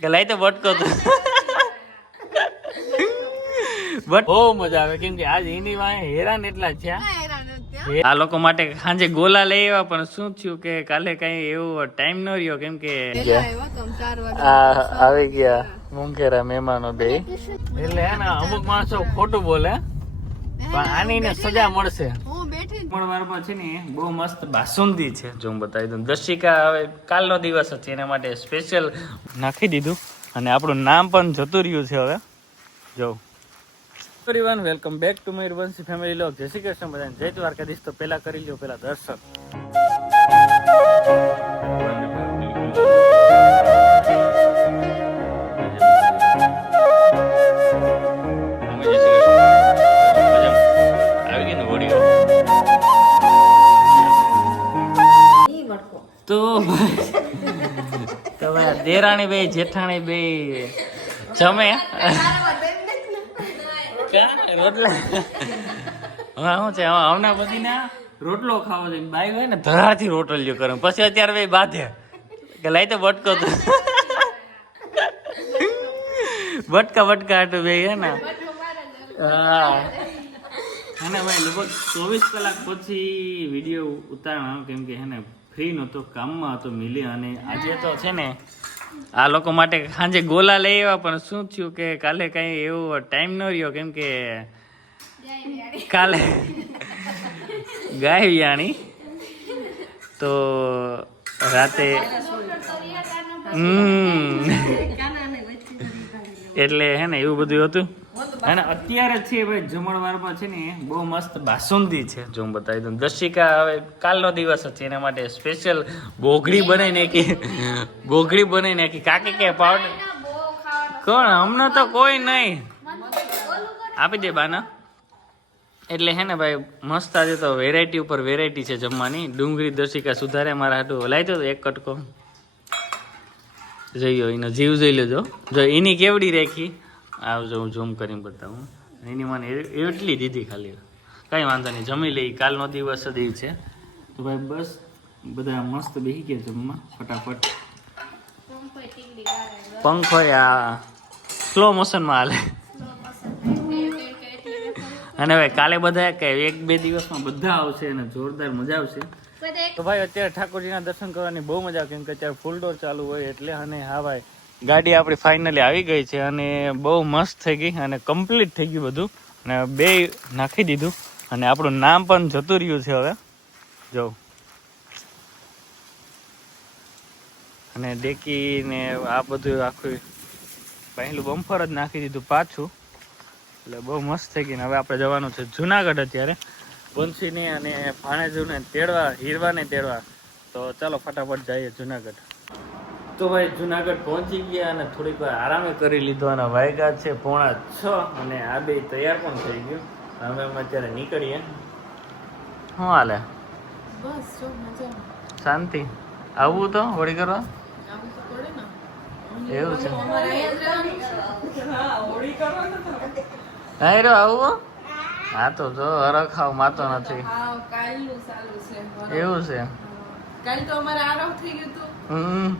કે લાઈ તો બટકો તું. બટ બહુ મજા આવે. કેમ કે આજ એની વાય હેરાન એટલા છે આ લોકો માટે સાંજે ગોલા લઈ આવ્યા પણ શું થયું કે કાલે કઈ એવો ટાઈમ ન રહ્યો કેમ કે આવી ગયા મુંગેરા મહેમાનો બે. એટલે અમુક માણસો ખોટું બોલે પણ આની ને સજા મળશે. મંગળવારમાં છે બહુ મસ્ત બાસુંદી છે, જો બતાવી દઉં. દર્શિકા હવે કાલનો દિવસ છે, એના માટે સ્પેશિયલ નાખી દીધું. અને આપણું નામ પણ જતું રહ્યું છે હવે. જો. Everyone welcome back to my Vanshi family લોક જય કૃષ્ણ બધાને. જય દ્વારકાધીશ. તો પહેલાં કરી લો પહેલાં દર્શન. દેરાણી બે જેઠાણી બે જમે? રોટલા? શું છે? હમણાં બધી ના રોટલો ખાવો છે. બાઈ હોય ને, ધરાથી રોટલીઓ કરે. પછી અત્યારે બે બાધે. કે લઈ તો બટકો તો. બટકા બટકા હાટું બે હે ને. હા. અને ભાઈ, લગભગ ચોવીસ કલાક પછી વીડિયો ઉતારવાનો. કેમ કે હે ને ફ્રી નહોતો, કામમાં હતો, મિલી અને આજે તો છે ને આ લોકો માટે સાંજે ગોલા લઈ આવ્યા પણ શું થયું કે કાલે કઈ એવો ટાઈમ ન રહ્યો કેમ કે કાલે ગાય વ્યાણી તો રાતે હમ. એટલે હે ને એવું બધું હતું. અને અત્યારે છે ભાઈ જમણવારમાં છે ને બહુ મસ્ત બાસુંદી છે. જો હું બતાવી દઉં. દર્શિકા હવે કાલનો દિવસ છે એના માટે સ્પેશિયલ બોઘડી બનાવી નાખી. બોઘડી બનાવી નાખી. કાકી કે પાવડર કોણ? હમણાં તો કોઈ નહીં. આપી દે બાના. એટલે હે ને ભાઈ મસ્ત આજે તો વેરાયટી ઉપર વેરાયટી છે જમવાની. ડુંગળી દર્શિકા સુધારે મારા હાટું. લાવી દો એક કટકો. જઈ એનો જીવ જોઈ લેજો. જો એની કેવડી રાખી? આવજો હું ઝૂમ કરીને બતાવું. એની મને એટલી દીધી ખાલી. કાંઈ વાંધો નહીં જમી લઈ કાલનો દિવસ જ એ છે. તો ભાઈ બસ બધા મસ્ત બેસી ગયા જમવા ફટાફટ. પંખો આ સ્લો મોશનમાં હાલે. અને ભાઈ કાલે બધા કે એક બે દિવસમાં બધા આવશે અને જોરદાર મજા આવશે. તો ભાઈ અત્યારે ઠાકોરજીના દર્શન કરવાની બહુ મજા આવે કેમ કે અત્યારે ફૂલ ડોર ચાલુ હોય એટલે અને હા ભાઈ ગાડી આપણી ફાઇનલી આવી ગઈ છે અને બહુ મસ્ત થઈ ગઈ અને કમ્પ્લીટ થઈ ગયું બધું. અને બે નાખી દીધું. અને આપણું નામ પણ જતું રહ્યું છે હવે. જો. અને ડેકી ને આ બધું આખું પહેલું બમ્ફર જ નાખી દીધું પાછું. એટલે બહુ મસ્ત થઈ ગઈ હવે આપણે જવાનું છે જુનાગઢ અત્યારે. બંસીને અને ભાણેજુને તેડવા, હીરવાને તેડવા. તો ચાલો ફટાફટ જઈએ જુનાગઢ. તો ભાઈ જુનાગઢ પહોંચી ગયા અને થોડીક વાર આરામે કરી લીધો અને વાયગા છે પોણા છ અને આ બે તૈયાર પણ થઈ ગયું. હવે અમે અત્યારે નીકળીએ. શું હાલે? બસ જો મજા શાંતિ. આવવું તો હોળી કરવા? આવું તો પડે ને. એવું છે. નહીં રો આવું હા. તો જો હરખાવ માતો નથી. એવું છે. કાલ તો અમારે આરોપ થઈ ગયું હતું. હમ.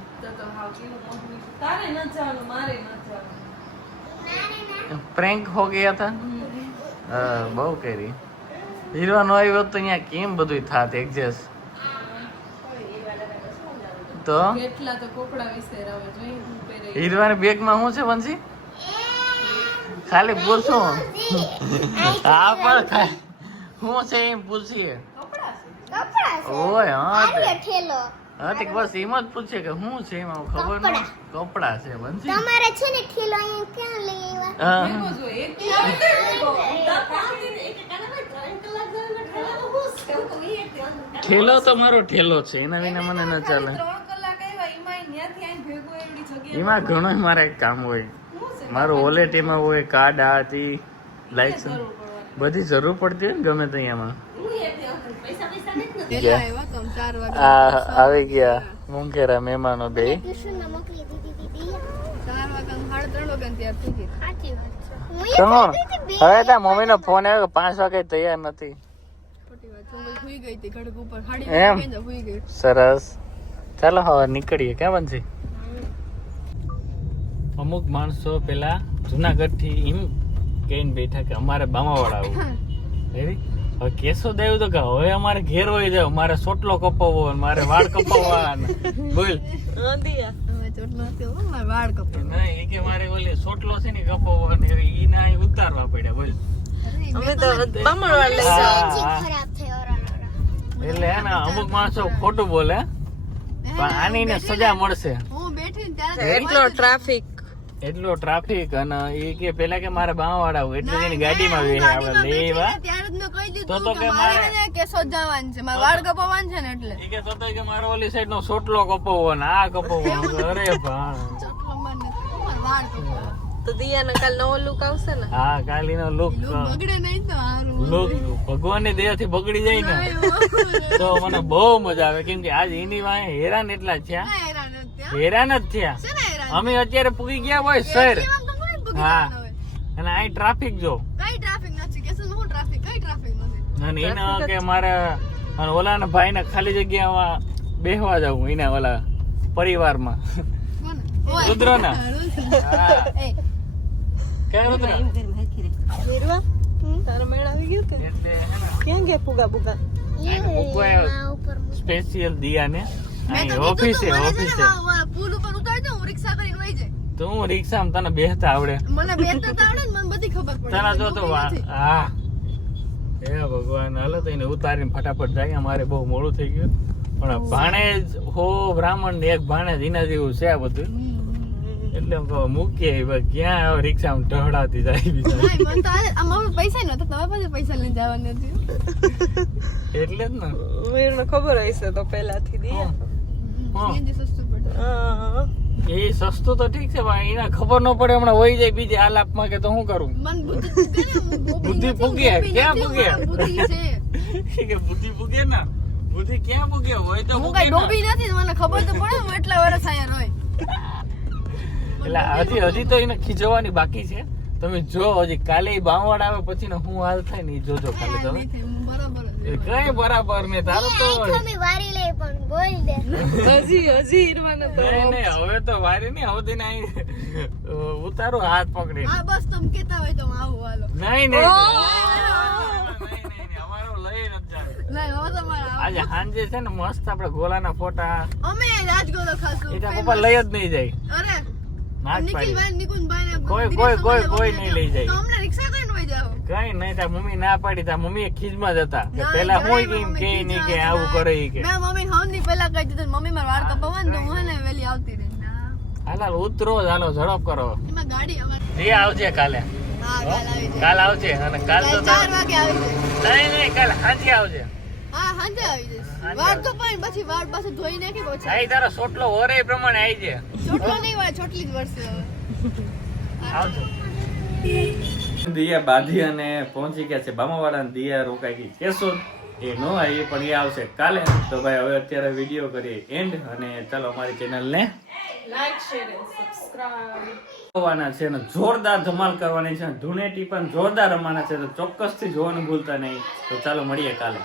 ન ન પ્રેન્ક હો ગયા હતા? હા બહુ કરી. હીરવાનો આવ્યો તો અહીંયા કેમ બધું થાત એડજસ્ટ તો? કેટલા તો કોકડા વિશે રવે જોઈ હું પહેરે હીરવાની બેગમાં શું છે વંશી? ખાલી પૂછો હા પણ શું છે એમ પૂછીએ? ઓય હા હા તે બસ એમ જ પૂછે કે શું છે એમાં? ખબર નહીં કપડા છે વંશી. તમારે છે ને અહીંયા ક્યાં લઈ આવ્યા? ઠેલો તો મારો ઠેલો છે એના વિના મને ન ચાલે. એમાં ઘણો મારે કામ હોય. મારું વોલેટ એમાં હોય કાર્ડ આ હતી લાઇસન્સ બધી જરૂર પડતી હોય ને ગમે તો એમાં તો આવી ગયા મુંગેરા મહેમાનો બે. ત્રણ હવે તાર મમ્મીનો ફોન આવ્યો કે પાંચ વાગે તૈયાર નથી. એમ? ને સરસ. ચાલો હવે નીકળીએ. ક્યાં બનશે? અમુક માણસો પેલા જુનાગઢથી એમ કહીને બેઠા કે અમારે બામાવાળા આવું. એવી? હવે કેસો દેવું તો કે હવે અમારે ઘેર હોય જાય મારે સોટલો કપાવવો મારે વાળ કપાવવા બોલ. વાળ કપાય. એ કે મારે ઓલી સોટલો છે ને કપાવવો ને ઈ ના ઉતારવા પડ્યા બોલ. અમે તો લઈ એટલે હે ને અમુક માણસો ખોટું બોલે પણ આની ને સજા મળશે. હું બેઠી ત્યારે એટલો ટ્રાફિક એટલો ટ્રાફિક અને એ કે પેલા કે મારે બાવાવાળા આવું એટલે એની ગાડીમાં બેહે આવે લેવા કહી તો દીધું તો કે મારે ને કેશોદ જવાનું છે. મારે વાળ કપાવવાનું છે ને એટલે. એ કે તો કે મારે ઓલી સાઈડ નો સોટલો કપાવવો ને આ કપાવવો અરે ભા ચોટલો મારે નથી, વાળ કપાવવા. તો દિયાનો કાલ નવો લુક આવશે ને? હા કાલીનો લુક બગડે નહીં તો હારું. લુક ભગવાનની દયાથી બગડી જાય ને. તો મને બહુ મજા આવે. કેમ કે આજ એની વાંહે હેરાન એટલા થયા. હેરાન જ થયા. છે અમે અત્યારે પૂગી ગયા હોય પૂગી હા. અને અહીં ટ્રાફિક જો કઈ ટ્રાફિક નથી કેશોદમાં હું ટ્રાફિક કઈ ટ્રાફિક નથી અને એને કે મારે અને ઓલા ભાઈ ને ખાલી જગ્યામાં બેહવા જવું એના ઓલા પરિવારમાં કોને? ઓય. રુદ્રના. હા. રુદ્ર વીરવા તારો મેળ આવી ગયો કે એટલે ક્યાં ગયા પુગા પુગા. સ્પેશિયલ દિયા ને ઓફિસે ને ઓફિસે વા- વા પુલ ઉપર ઉતારી દઉં, રિક્ષા કરીને વહી જાય. તો રિક્ષામાં તને બેસતા આવડે મને બેસતા આવડે ને, મને બધી ખબર પડે. તને જો તો. હા હે ભગવાન હાલો તો એને ઉતારીને ફટાફટ જાય. અમારે બહુ મોડું થઈ ગયું. પણ ભાણેજ હો બ્રાહ્મણ ને એક ભાણેજ એના જેવું છે આ બધું. એટલે મૂકીએ ક્યાં હવે રિક્ષામાં ઢહડાતી જાય બીજા હાય, મને તો આ- આમાં પણ પૈસા નહોતા, તમારી પાસે પૈસા લઈને જવાના નથી. એટલે જ ને. વીરને ખબર હશે તો પહેલાથી દિયા હા. એ સસ્તું તો ઠીક છે પણ એને ખબર ન પડે હમણાં વહી જાય બીજે આ લાપમાં કે તો શું કરું? બુદ્ધિ પૂગે ક્યાં પૂગે? કે બુદ્ધિ પૂગે ના? બુદ્ધિ ક્યાં પૂગે હોય તો હું કઈ ડોબી નથી મને ખબર તો પડે હું એટલા વર્ષ આયા રોય એટલે હજી હજી તો એને ખીજવવાની બાકી છે. તમે જો હજી કાલે બાવળ આવે પછી ને હું હાલ થાય ને જોજો ખાલી તમે. બરાબર. કઈ બરાબર ને તારું તો વારી લે પણ બોલ દે. હજી હજી ઈરવાનો તો નહીં નહીં હવે તો વારી નહીં હવે તેને ઉતારો હાથ પકડી. હા બસ તમ કેતા હોય તો હું આવું હાલો. નહીં નહીં. આજે સાંજે છે ને મસ્ત આપણે ગોલાના ફોટા. અમે રાજગોલો ખાશું એ પપ્પા લઈ જ નહીં જાય. અરે કોઈ- કોઈ- કોઈ નહીં લઈ જાય. અમને રિક્ષા કઈ નહીં તા મમ્મી ના પાડી તા મમ્મી ખીજમાં જ હતા. કે પેલા હું કેમ કે નહીં કે આવું કરે કે. મેં મમ્મી હવની પેલા કહી દીધું મમ્મી માર વાળ કપાવવા ને તો હું ને વેલી આવતી રહી. ના. હાલ ઉતરો હાલો ઝડપ કરો. એમાં ગાડી અમારે જે આવજે કાલે. હા કાલ આવી કાલ આવજે અને કાલ તો કાલ ચાર વાગે આવજે નહીં નહીં કાલ સાંજે આવજે. હા સાંજે આવી જઈશ. વાળ આવજે. કપાઈને પછી વાળ પાછું ધોઈ નાખી પછી આઈ તારો સોટલો ઓરે પ્રમાણે આવી જાય. છોટલો નહીં હોય છોટલી જ વરસે હવે. આવજો. દિયા બાંધી અને પહોંચી ગયા છે. બામાવાડા ને દિયા રોકાઈ ગઈ. કેશો એ નો આવી પણ એ આવશે કાલે. તો ભાઈ હવે અત્યારે વીડિયો કરીએ એન્ડ અને ચાલો અમારી ચેનલને લાઈક શેર સબસ્ક્રાઇબ જોવાના છે અને જોરદાર ધમાલ કરવાની છે. ધૂળેટી પણ જોરદાર રમવાના છે. તો ચોક્કસથી જોવાનું ભૂલતા નહીં. તો ચાલો મળીએ કાલે.